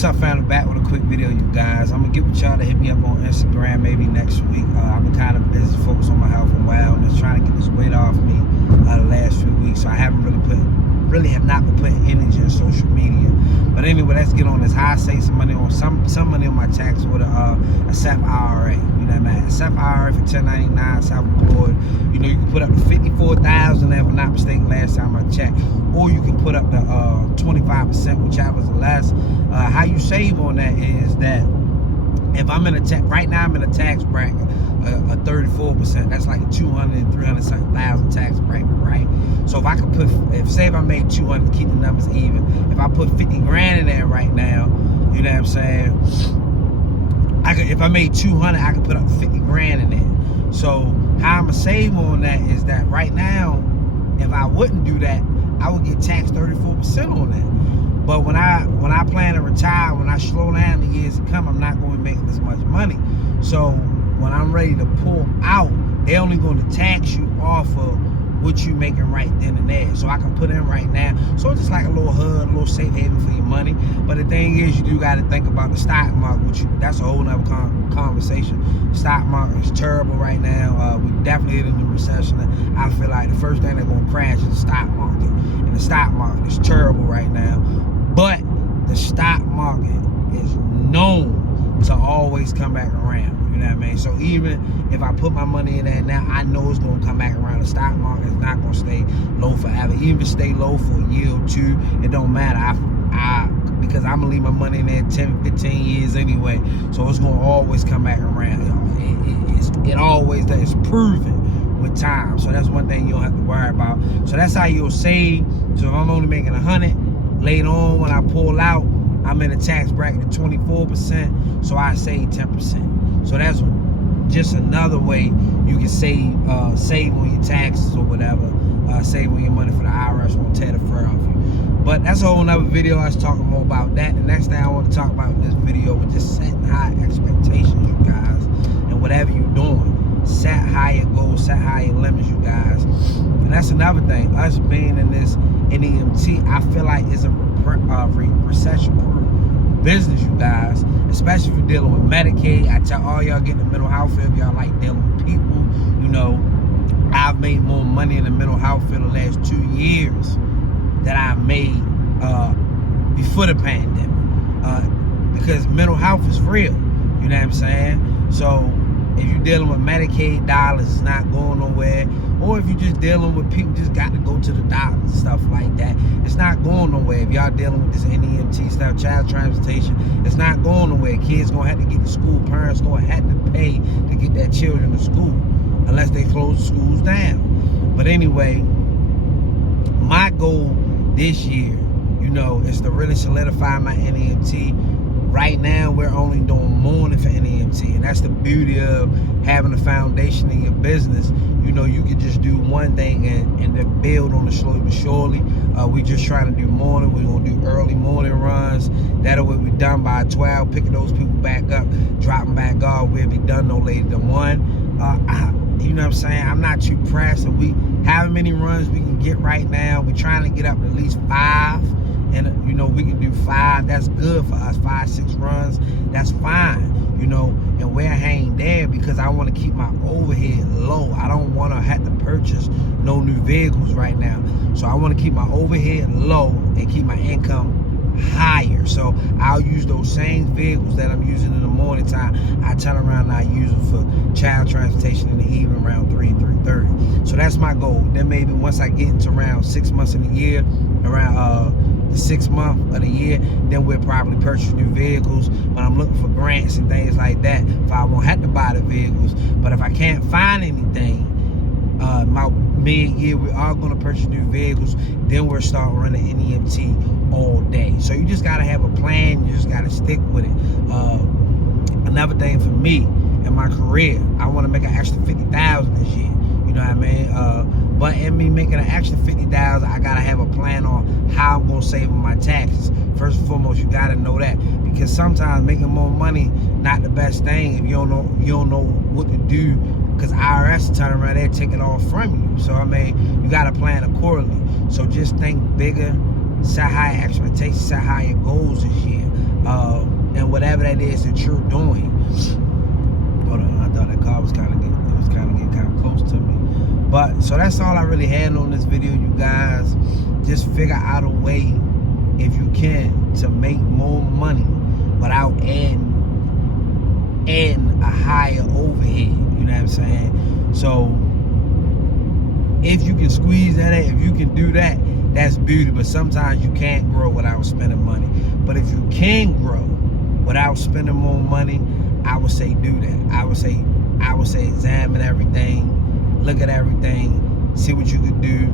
What's up, family? Back with a quick video, you guys. I'm gonna get with y'all to hit me up on Instagram maybe next week. I've been kind of busy, focused on my health and wellness, trying to get this weight off me the last few weeks. So I haven't really have not been putting energy in social media. But anyway, let's get on this. How I save some money on some money on my tax with a SEP IRA. You know what I mean? A SEP IRA for 1099, self-employed. You know, you can put up to $54,000, if I'm not mistaken, last time I checked. Or you can put up to 25%, whichever's less. How you save on that is that if I'm in a tax, right now I'm in a tax bracket, a 34%. That's like 200, 300 something thousand tax bracket, right? So if I could put, say if I made 200, keep the numbers even. If I put 50 grand in there right now, you know what I'm saying? If I made 200, I could put up 50 grand in there. So how I'm gonna save on that is that right now, if I wouldn't do that, I would get taxed 34% on that. But when I plan to retire, when I slow down the years to come, I'm not going to be making as much money. So when I'm ready to pull out, they're only going to tax you off of what you're making right then and there. So I can put in right now. So it's just like a little HUD, a little safe haven for your money. But the thing is, you do got to think about the stock market, that's a whole nother conversation. Stock market is terrible right now. We definitely hit in the recession. I feel like the first thing that's going to crash is the stock market. And the stock market is terrible right now. But the stock market is known to always come back around. You know what I mean? So even if I put my money in that now, I know it's going to come back around. The stock market is not going to stay low forever. Even if it stay low for a year or two, it don't matter. Because I'm going to leave my money in there 10, 15 years anyway. So it's going to always come back around. It always does. It's proven with time. So that's one thing you don't have to worry about. So that's how you'll save. So if I'm only making 100, later on when I pull out, I'm in a tax bracket of 24%, so I save 10%. So that's just another way you can save on your taxes or whatever, save on your money for the IRS won't tear the fur off you. But that's a whole nother video. I was talking more about that. The next thing I want to talk about in this video is just setting high expectations, you guys, and whatever you're doing. Set higher goals, set higher limits, you guys. And that's another thing. Us being in this NEMT, I feel like it's a recession-proof business, you guys. Especially if you're dealing with Medicaid. I tell all y'all getting the mental health field, if y'all like dealing with people. You know, I've made more money in the mental health field the last 2 years than I made before the pandemic. Because mental health is real. You know what I'm saying? So if you're dealing with Medicaid dollars, it's not going nowhere. Or if you're just dealing with people just got to go to the doctor and stuff like that, it's not going nowhere. If y'all dealing with this NEMT stuff, child transportation, it's not going nowhere. Kids gonna have to get to school. Parents gonna have to pay to get their children to school, unless they close the schools down. But anyway, my goal this year, you know, is to really solidify my NEMT. Right now, we're only doing morning for NEMT, and that's the beauty of having a foundation in your business. You know, you can just do one thing and then build on it slowly but surely. We just trying to do morning. We're going to do early morning runs. That'll be done by 12, picking those people back up, dropping back off. We'll be done no later than 1. You know what I'm saying? I'm not too pressed. And we however many runs we can get right now. We're trying to get up to at least 5. And, you know, we can do 5. That's good for us. 5, 6 runs. That's fine. You know, and we're hanging there because I want to keep my overhead low. I don't want to have to purchase no new vehicles right now. So I want to keep my overhead low and keep my income higher. So I'll use those same vehicles that I'm using in the morning time. I turn around and I use them for child transportation in the evening around 3 and 3:30. So that's my goal. Then maybe once I get into around 6 months in the year, around the 6th month of the year, then we'll probably purchase new vehicles. But I'm looking for grants and things like that, if I won't have to buy the vehicles. But if I can't find anything, my mid-year, we are going to purchase new vehicles. Then we'll start running NEMT all day. So you just got to have a plan. You just got to stick with it. Another thing for me in my career, I want to make an extra $50,000 this year. You know what I mean? But in me making an extra $50,000, I gotta have a plan on how I'm gonna save on my taxes. First and foremost, you gotta know that, because sometimes making more money not the best thing if you don't know what to do, because IRS turn around there, take it all from you. So I mean, you gotta plan accordingly. So just think bigger, set higher expectations, set higher goals this year. and whatever that is that you're doing. Hold on, I thought that car was kind of getting kind of close to me. But so that's all I really had on this video, you guys. Just figure out a way, if you can, to make more money without adding a higher overhead. You know what I'm saying? So if you can squeeze that in, if you can do that, that's beauty. But sometimes you can't grow without spending money. But if you can grow without spending more money, I would say do that. I would say examine everything, look at everything, see what you could do.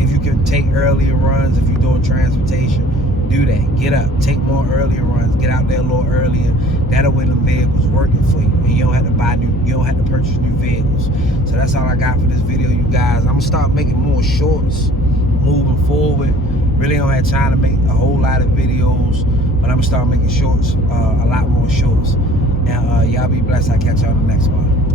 If you can take earlier runs, if you're doing transportation, do that. Get up, take more earlier runs, get out there a little earlier. That'll way them vehicles working for you, and you don't have to purchase new vehicles. So that's all I got for this video, you guys. I'm gonna start making more shorts moving forward. Really don't have time to make a whole lot of videos, but I'm gonna start making shorts, a lot more shorts. Now, y'all be blessed. I'll catch y'all on the next one.